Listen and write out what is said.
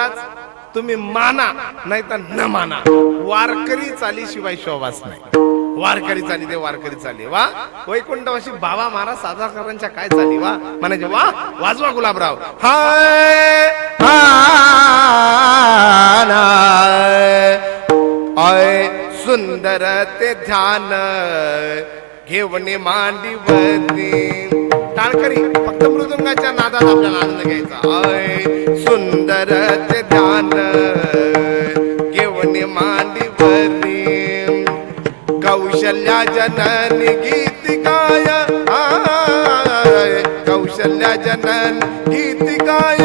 महाराज तुम्ही माना नाही तर न माना. वारकरी चालीशिवाय शोभास नाही. वारकरी चाली ते वारकरी चाली. वा? वैकुंठवाशी बाबा महाराज साधारकरांच्या काय चाली वा? म्हणायचे वा वाजवा गुलाबराव. हाय आय सुंदर ते ध्यान घेऊन मांडीवरती. टाळकरी फक्त मृदुंगाच्या नादात आपल्याला आनंद घ्यायचा. आय सुंदर घेऊन मांडीवरती कौशल्या जनन गीत गाय. कौशल्या जनन गीत गीतिकाय